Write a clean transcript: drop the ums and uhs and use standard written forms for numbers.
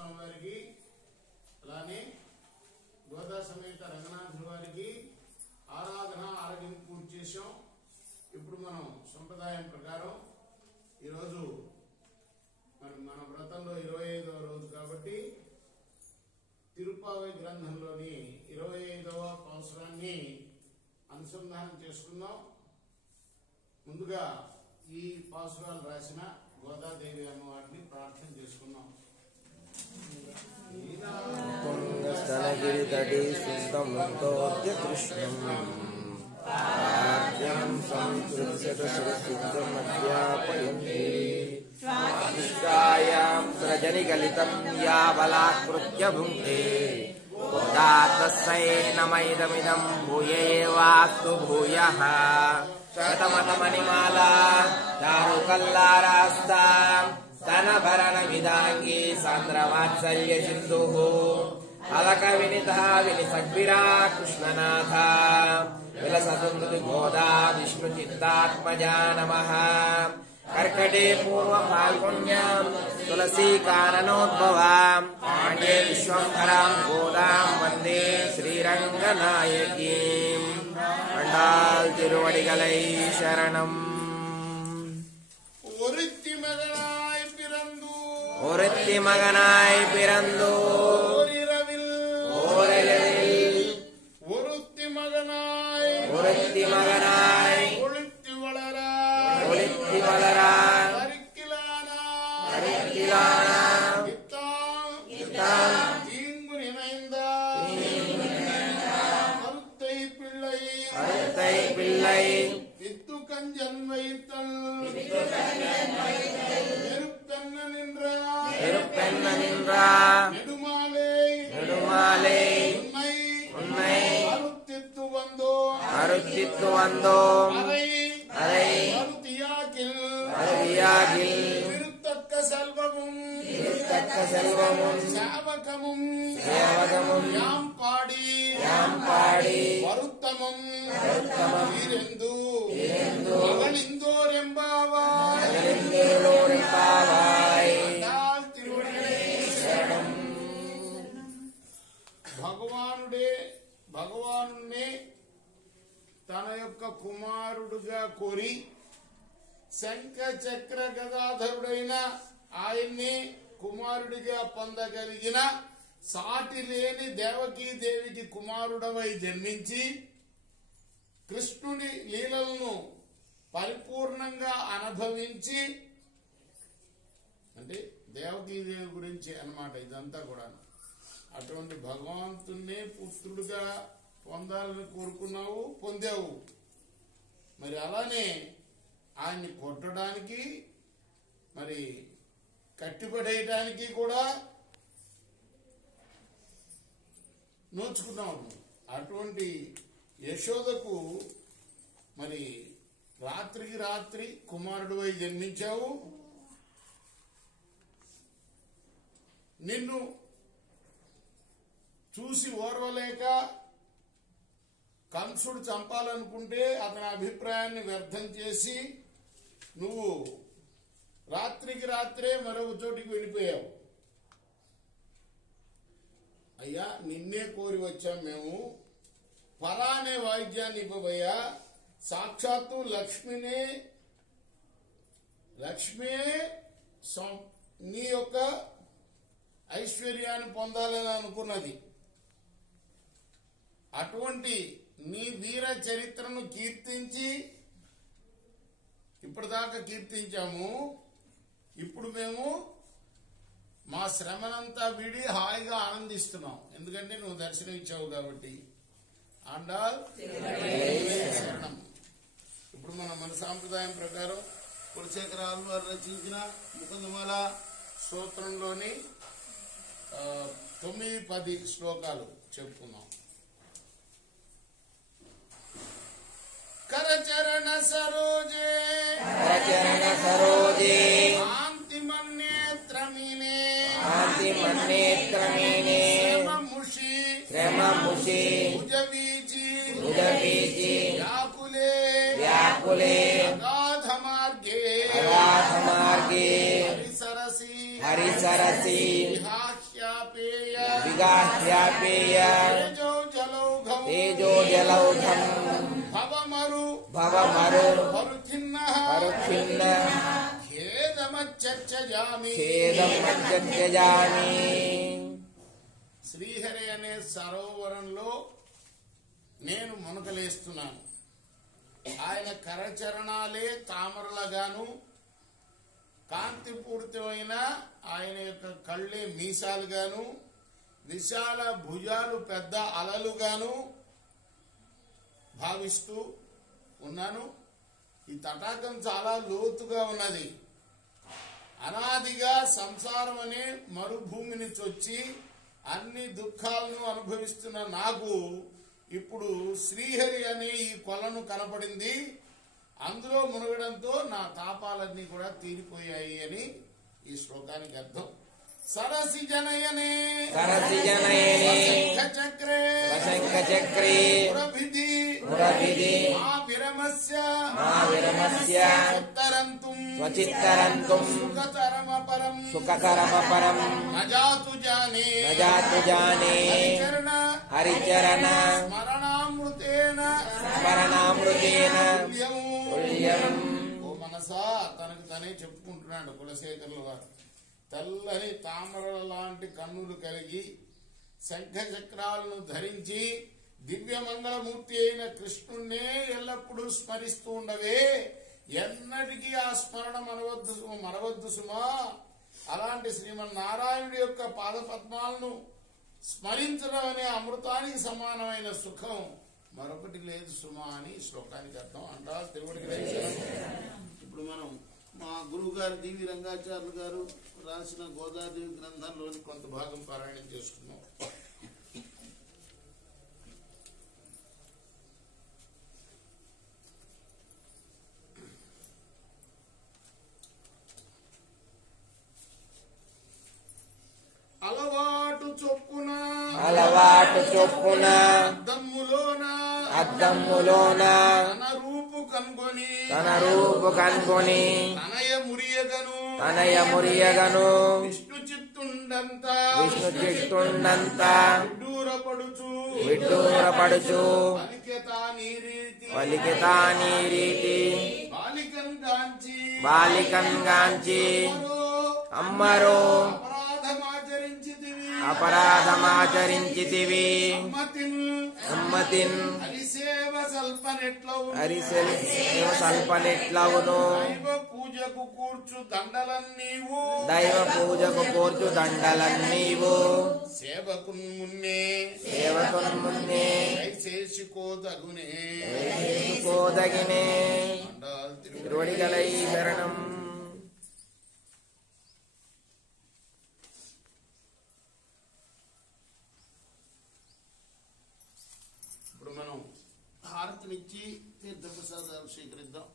స్వామి వారికి అలానే గోదా సమేత రంగనాథుల వారికి ఆరాధన ఆరగింపు పూర్తి చేశాం. ఇప్పుడు మనం సంప్రదాయం ప్రకారం ఈరోజు మన వ్రతంలో 25వ రోజు కాబట్టి తిరుపావై గ్రంథంలోని 25వ పాసురాన్ని అనుసంధానం చేసుకుందాం. ముందుగా ఈ పాసురాలు రాసిన గోదాదేవి అమ్మవారిని ప్రార్థన చేసుకుందాం. స్తనగిరితటి సుందముందోద్య కృష్ణం పాద్యం సంస్కృత్యత సురసిద్ధమధ్యాపయంతి స్వాదిష్టాయాం సృజనిగలితం యావలాకృత్య భుంక్తే తస్సై నమైదమిదం భూయేవాస్తు భూయః శతమతమణిమాలా చారుకల్లారాస్తా స్తనభరణ విదాంగి సాంద్రవాత్సల్య సింధుః అలక వినిత వినిసగ్విరా కృష్ణనాథ విలసతుందృతి గోదా విష్ణు చిత్తాత్మజా నమః కర్కటే పూర్వ ఫాల్గుణ్యాం తులసీ కాననోద్భవాం పాండ్యే విశ్వంభరాం గోదాం వందే శ్రీరంగనాయకీం. అండాల్ తిరువడిగలై శరణం. ஒருத்தி மகனாய் பிறந்து ஒருத்தி மகனாய் பிறந்து ஓரிரவில் ஒருத்தி மகனாய் ஒழுத்தி வளர தீங்கு நினைந்த கருத்தை பிள்ளை வித்து கஞ்சன் வைத்தல் நெருப்பென்ன நின்ற நெடுமாலே உன்னை அறுத்தித்து வந்தோம் அரை அருத்தியாகில் திருத்தக்க செல்வமும் சேவகமும் யாம் பாடி வருத்தமும் இருந்து மகளிந்தோர் எம்பாவாய். భగవానుడే తన యొక్క కుమారుడుగా కోరి శంఖ చక్ర గదాధరుడైన ఆయన్ని కుమారుడిగా పొందగలిగిన సాటి లేని దేవకీదేవికి కుమారుడవై జన్మించి కృష్ణుడి లీలలను పరిపూర్ణంగా అనుభవించి, అంటే దేవకీదేవి గురించి అన్నమాట ఇదంతా కూడా. అటువంటి భగవంతుణ్ణి పుత్రుడుగా పొందాలని కోరుకున్నావు, పొందావు. మరి అలానే ఆయన్ని కొట్టడానికి మరి కట్టిపడేయడానికి కూడా నోచుకున్నావు. అటువంటి యశోదకు మరి రాత్రికి రాత్రి కుమారుడివై జన్మించావు. నిన్ను చూసి ఓర్వలేక కంసుడు చంపాలనుకుంటే అతని అభిప్రాయాన్ని వ్యర్థం చేసి నువ్వు రాత్రికి రాత్రే మరొక చోటికి వెళ్ళిపోయావు. అయ్యా, నిన్నే కోరి వచ్చాం మేము, పరానే వాయిద్యాన్ని ఇవ్వబోయా. సాక్షాత్తు లక్ష్మే నీ యొక్క ఐశ్వర్యాన్ని పొందాలని అనుకున్నది. అటువంటి నీ వీర చరిత్రను కీర్తించి ఇప్పటిదాకా కీర్తించాము. ఇప్పుడు మేము మా శ్రమనంతా వీడి హాయిగా ఆనందిస్తున్నాం. ఎందుకంటే నువ్వు దర్శనం ఇచ్చావు కాబట్టి. ఆండాల్ శరణం. ఇప్పుడు మన సాంప్రదాయం ప్రకారం కులశేఖర ఆళ్వారు రచించిన ముకుందమాల స్తోత్రంలోని 9-10 శ్లోకాలు చెప్పుకున్నాం. కరచరణ సరోజే కాంతిమన్నేత్రమీనే శ్రమముషి భుజవీచి వ్యాకులే అగాధ మార్గే హరిసరసి గాహ్యాపేయ తేజో జలౌఘం తేజో జలౌఘం భవమరు భవమరు పరుఖిన్న పరుఖిన్న ఖేదమచ్చర్చయామి. ఖేదం మధ్యజామి. శ్రీహరి అనే సరోవరంలో నేను మునకలేస్తున్నాను. ఆయన కరచరణాలే తామరలుగాను, కాంతిపూరితమైన ఆయన యొక్క కళ్ళే మీసాలుగాను, విశాల భుజాలు పెద్ద అలలుగాను భావిస్తూ ఉన్నాను. ఈ తటాకం చాలా లోతుగా ఉన్నది. అనాదిగా సంసారం అనే మరుభూమిని చొచ్చి అన్ని దుఃఖాలను అనుభవిస్తున్న నాకు ఇప్పుడు శ్రీహరి అనే ఈ కొలను కనపడింది. అందులో మునగడంతో నా తాపాలన్నీ కూడా తీరిపోయాయి అని ఈ శ్లోకానికి అర్థం. సరసి జనయనే సరసి జనయనే చక్రే వశంఖ చక్రే పురభిధి పురభిధి మా విరమస్య మా విరమస్య చిత్తరంతుం స్వచిత్తరంతుం సుఖతరమపరం సుఖకరమపరం నజాతు జానే నజాతు జానే హరిచరణ హరిచరణ స్మరణామృతేన స్మరణామృతేన తుల్యం. ఓ మనసా తనకు తనే చెప్పుకుంటున్నాడు కులశేఖరులు వారు. తెల్లని తామరల లాంటి కన్నులు కలిగి శంఖ చక్రాలను ధరించి దివ్యమంగళమూర్తి అయిన కృష్ణుణ్ణే ఎల్లప్పుడూ స్మరిస్తూ ఉండవే. ఎన్నటికీ ఆ స్మరణ మరవద్దు సుమా. అలాంటి శ్రీమన్నారాయణుడి యొక్క పాదపద్మాలను స్మరించడం అనే అమృతానికి సమానమైన సుఖం మరొకటి లేదు సుమా అని శ్లోకానికి అర్థం అంటారు. దేవుడికి ఇప్పుడు మనం మా గురువు గారు డివి రంగాచార్యులు గారు రాసిన గోదాదేవి గ్రంథంలోని కొంత భాగం పారాయణం చేసుకున్నాం. అలవాటు చొప్పున అలవాటు చొప్పున అద్దమ్ములోన తన రూపు కనుగొని తనయ మురియగను విష్ణు చిత్తుండంతా విడ్డూరపడుచు పలికెతానీ రీతి బాలికన్ గాంచి అమ్మరో అపరాధమాచరించితివి సమ్మతిన్ హరిసేవ సల్పనెట్లవును దైవ పూజకు కూర్చు దండలన్నీవు సేవకున్మున్నే చేసుకోదగినే తిరువడిగలై శరణం. ఇప్పుడు మనం హారతినిచ్చి తీర్థప్రసాదాలు స్వీకరిద్దాం.